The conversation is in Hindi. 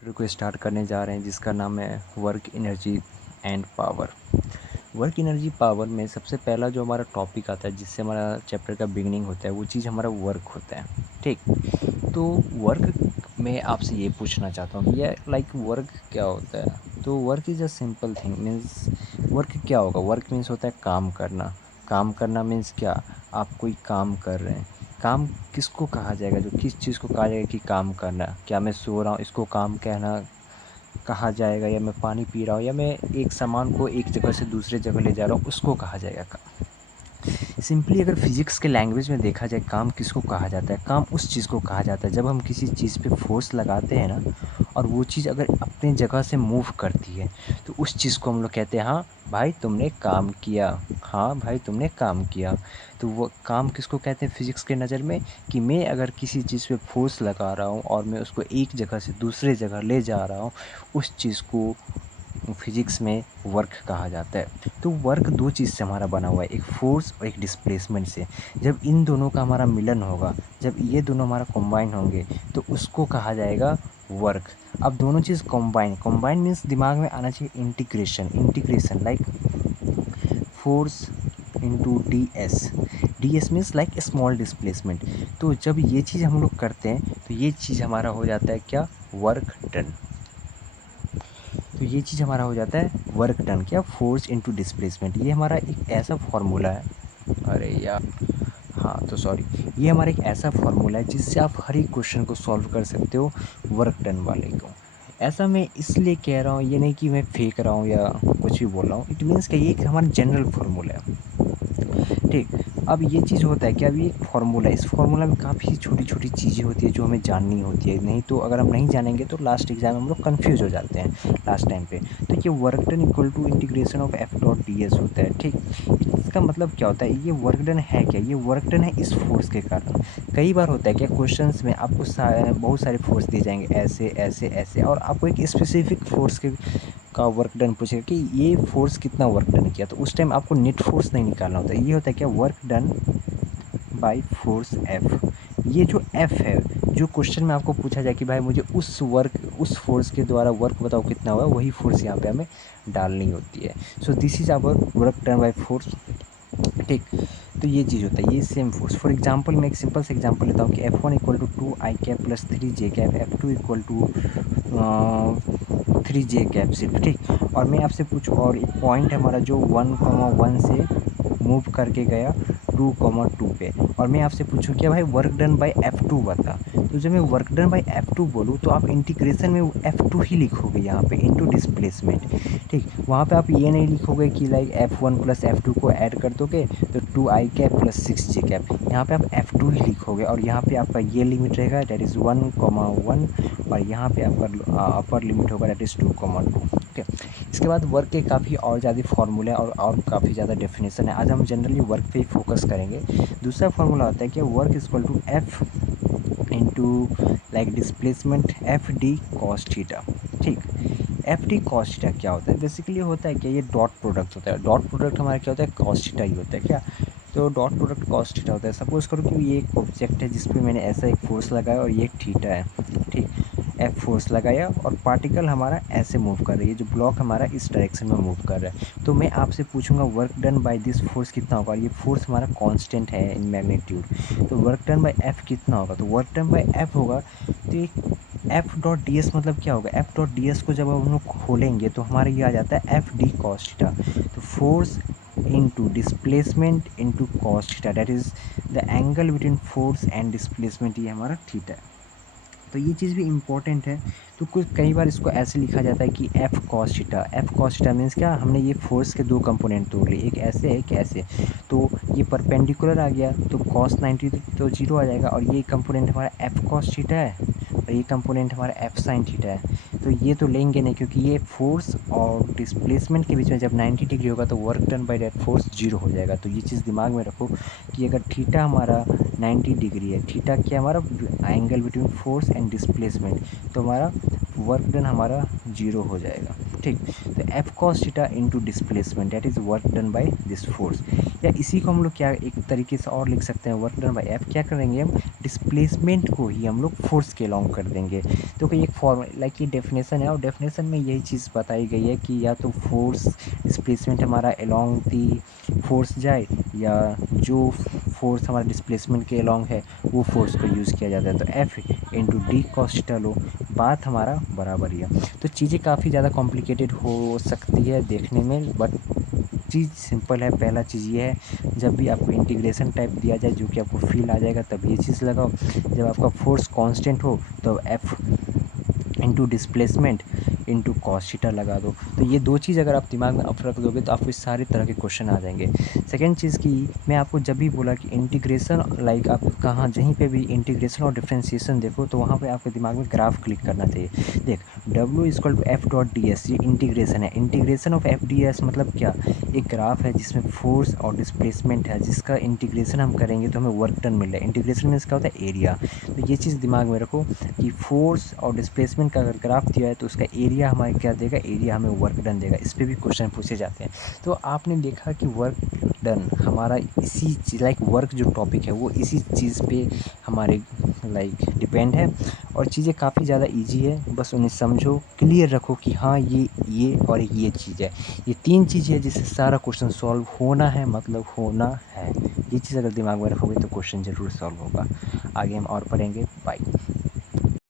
चैप्टर को स्टार्ट करने जा रहे हैं जिसका नाम है work energy and power. Work energy power में सबसे पहला जो हमारा टॉपिक आता है जिससे हमारा चैप्टर का बिगिनिंग होता है वो चीज़ हमारा वर्क होता है। ठीक, तो वर्क में आपसे ये पूछना चाहता हूँ ये लाइक वर्क क्या होता है। तो work is a simple thing means work क्या होगा। वर्क मीन्स होता है काम करना। काम करना मीन्स क्या, आप कोई काम कर रहे हैं। काम किसको कहा जाएगा, जो किस चीज़ को कहा जाएगा कि काम करना। क्या मैं सो रहा हूँ इसको काम कहना कहा जाएगा, या मैं पानी पी रहा हूँ, या मैं एक सामान को एक जगह से दूसरे जगह ले जा रहा हूँ उसको कहा जाएगा काम। सिंपली अगर फिजिक्स के लैंग्वेज में देखा जाए काम किसको कहा जाता है, काम उस चीज़ को कहा जाता है जब हम किसी चीज़ पे फोर्स लगाते हैं ना, और वो चीज़ अगर अपने जगह से मूव करती है तो उस चीज़ को हम लोग कहते हैं हाँ भाई तुमने काम किया, हाँ भाई तुमने काम किया। तो वो काम किसको कहते हैं फिजिक्स के नज़र में, कि मैं अगर किसी चीज़ पे फोर्स लगा रहा हूँ और मैं उसको एक जगह से दूसरे जगह ले जा रहा हूँ, उस चीज़ को फिजिक्स में वर्क कहा जाता है। तो वर्क दो चीज़ से हमारा बना हुआ है, एक फोर्स और एक डिस्प्लेसमेंट से। जब इन दोनों का हमारा मिलन होगा, जब ये दोनों हमारा कंबाइन होंगे तो उसको कहा जाएगा वर्क। अब दोनों चीज़ कंबाइन, कंबाइन मीन्स दिमाग में आना चाहिए integration. Integration like force into D S. D S means like small displacement. तो जब ये चीज़ हम लोग करते हैं तो ये चीज़ हमारा हो जाता है क्या, वर्क डन। तो ये चीज़ हमारा हो जाता है वर्क डन, क्या, फोर्स इनटू डिस्प्लेसमेंट। ये हमारा एक ऐसा फॉर्मूला है, अरे यार हाँ तो सॉरी, ये हमारा एक ऐसा फॉर्मूला है जिससे आप हर एक क्वेश्चन को सॉल्व कर सकते हो वर्क डन वाले को। ऐसा मैं इसलिए कह रहा हूँ, ये नहीं कि मैं फेंक रहा हूँ या कुछ भी बोल रहा हूँ, इट मीन्स कि ये एक हमारा जनरल फार्मूला है। ठीक, अब ये चीज़ होता है कि अब ये एक फार्मूला है, इस फार्मूला में काफ़ी छोटी छोटी चीज़ें होती है जो हमें जाननी होती है, नहीं तो अगर हम नहीं जानेंगे तो लास्ट एग्जाम में हम लोग कन्फ्यूज़ हो जाते हैं लास्ट टाइम पे। तो ये work done equal to integration of F dot D S होता है। ठीक, इसका मतलब क्या होता है, ये वर्क डन है क्या, ये वर्क डन है इस फोर्स के कारण। कई बार होता है क्या क्वेश्चंस में आपको बहुत सारे फोर्स दिए जाएंगे ऐसे ऐसे ऐसे, और आपको एक स्पेसिफिक फोर्स के का वर्क डन पूछेगा कि ये फोर्स कितना वर्क डन किया, तो उस टाइम आपको नेट फोर्स नहीं निकालना होता है। ये होता है क्या, work done by force F. ये जो एफ है, जो क्वेश्चन में आपको पूछा जाए कि भाई मुझे उस फोर्स के द्वारा वर्क बताओ कितना हुआ, वही फोर्स यहाँ पे हमें डालनी होती है। So this is our work done by force. ठीक, तो ये चीज़ होता है, ये सेम फोर्स। फॉर एग्जांपल मैं एक सिंपल से एग्जांपल लेता हूँ कि F1 equal to 2i cap plus 3j cap, F2 equal to 3j cap सिर्फ। ठीक, और मैं आपसे पूछूँ, और एक पॉइंट है हमारा जो 1,1 से मूव करके गया 2,2 पे, और मैं आपसे पूछूँ क्या भाई वर्क डन बाय F2 बता। तो जब मैं वर्क डन बाय F2 बोलूँ तो आप इंटीग्रेशन में F2 ही लिखोगे यहाँ पे इनटू डिस्प्लेसमेंट। ठीक, वहाँ पे आप ये नहीं लिखोगे कि लाइक F1 प्लस F2 को ऐड कर दोगे तो 2i cap plus 6j cap, यहाँ पे आप F2 ही लिखोगे, और यहाँ पे आपका ये लिमिट रहेगा डेट इज़ 1,1, और यहाँ पे आपका अपर लिमिट होगा डेट इज़ 2,2। ओके, इसके बाद वर्क के काफ़ी और ज़्यादा फार्मूले और काफ़ी ज़्यादा डेफिनेशन है। आज हम जनरली वर्क पे ही फोकस करेंगे। दूसरा फार्मूला होता है कि work is equal to F into like displacement F D cos theta. ठीक, एफ डी कॉस थीटा क्या होता है, बेसिकली होता है कि ये डॉट प्रोडक्ट होता है। डॉट प्रोडक्ट हमारा क्या होता है, कॉस थीटा ही होता है क्या। तो डॉट प्रोडक्ट कॉस थीटा होता है। सपोज करो कि ये एक ऑब्जेक्ट है जिस पे मैंने ऐसा एक फोर्स लगाया और ये एक थीटा है। ठीक, एफ फोर्स लगाया और पार्टिकल हमारा ऐसे मूव कर रही है, जो ब्लॉक हमारा इस डायरेक्शन में मूव कर रहा है। तो मैं आपसे पूछूंगा work done by this force कितना होगा, और ये फोर्स हमारा कांस्टेंट है इन मैग्नीट्यूड। तो वर्क डन बाय एफ कितना होगा, तो वर्क डन बाय एफ होगा, तो ये एफ डॉट डी एस मतलब क्या होगा, एफ डॉट डी एस को जब हम लोग खोलेंगे तो हमारा ये आ जाता है एफ डी कॉस थीटा। तो force into displacement into cos theta, that is the angle between force and displacement, ये हमारा थीटा है। तो ये चीज़ भी इम्पोर्टेंट है। तो कुछ कई बार इसको ऐसे लिखा जाता है कि F cos theta. F cos theta means क्या, हमने ये फोर्स के दो कंपोनेंट तोड़ लिए, एक ऐसे है एक ऐसे। तो ये परपेंडिकुलर आ गया तो कॉस 90 तो जीरो आ जाएगा, और ये कंपोनेंट हमारा एफ कॉस थीटा है और ये कंपोनेंट हमारा एफ साइन थीटा है। तो ये तो लेंगे नहीं, क्योंकि ये फोर्स और डिस्प्लेसमेंट के बीच में जब 90 डिग्री होगा तो work done by that force zero हो जाएगा। तो ये चीज़ दिमाग में रखो कि अगर थीटा हमारा 90 डिग्री है, थीटा क्या हमारा angle between force and displacement, तो हमारा वर्क डन हमारा जीरो हो जाएगा। ठीक। तो F cos theta into displacement that is work done by this force, या इसी को हम लोग क्या एक तरीके से और लिख सकते हैं, वर्क डन बाय एफ क्या करेंगे हम, डिस्प्लेसमेंट को ही हम लोग फोर्स के अलॉन्ग कर देंगे। तो कोई एक फॉर्म लाइक ये डेफिनेशन है, और डेफिनेशन में यही चीज़ बताई गई है कि या तो फोर्स डिस्प्लेसमेंट हमारा अलॉन्ग दी फोर्स जाए, या जो फोर्स हमारा डिस्प्लेसमेंट के अलॉन्ग है वो फोर्स को यूज़ किया जाता है। तो F into D cos theta लो, बात हमारा बराबर ही है। तो चीज़ें काफ़ी ज़्यादा कॉम्प्लिकेटेड हो सकती है देखने में, बट चीज़ सिंपल है। पहला चीज़ ये है, जब भी आपको इंटीग्रेशन टाइप दिया जाए जो कि आपको फील आ जाएगा, तब ये चीज़ लगाओ। जब आपका फोर्स कांस्टेंट हो तो F into displacement into cos theta लगा दो। तो ये दो चीज़ अगर आप दिमाग में अब रख दोगे तो आपको इस सारे तरह के क्वेश्चन आ जाएंगे। सेकंड चीज़ की, मैं आपको जब भी बोला कि इंटीग्रेशन लाइक आप कहाँ जहीं पे भी इंटीग्रेशन और डिफरेंशिएशन देखो तो वहाँ पे आपके दिमाग में ग्राफ क्लिक करना चाहिए। देख, W equal to F dot D S, ये इंटीग्रेशन है। Integration of F D S मतलब क्या, एक ग्राफ है जिसमें फोर्स और डिस्प्लेसमेंट है, जिसका इंटीग्रेशन हम करेंगे तो हमें वर्क डन मिल रहा है। इंटीग्रेशन में इसका होता है एरिया। तो ये चीज़ दिमाग में रखो कि फोर्स और डिस्प्लेसमेंट का अगर ग्राफ दिया है तो उसका एरिया हमारे क्या देगा, एरिया हमें वर्क डन देगा। इस पर भी क्वेश्चन पूछे जाते हैं। तो आपने देखा कि वर्क डन हमारा इसी लाइक वर्क जो टॉपिक है वो इसी चीज़ पे हमारे लाइक डिपेंड है, और चीज़ें काफ़ी ज़्यादा इजी है। बस उन्हें समझो, क्लियर रखो कि हाँ ये और एक ये चीज़ है, ये तीन चीज़ें है जिससे सारा क्वेश्चन सॉल्व होना है, मतलब होना है। ये चीज़ अगर दिमाग में रखोगे तो क्वेश्चन ज़रूर सॉल्व होगा। आगे हम और पढ़ेंगे। बाय।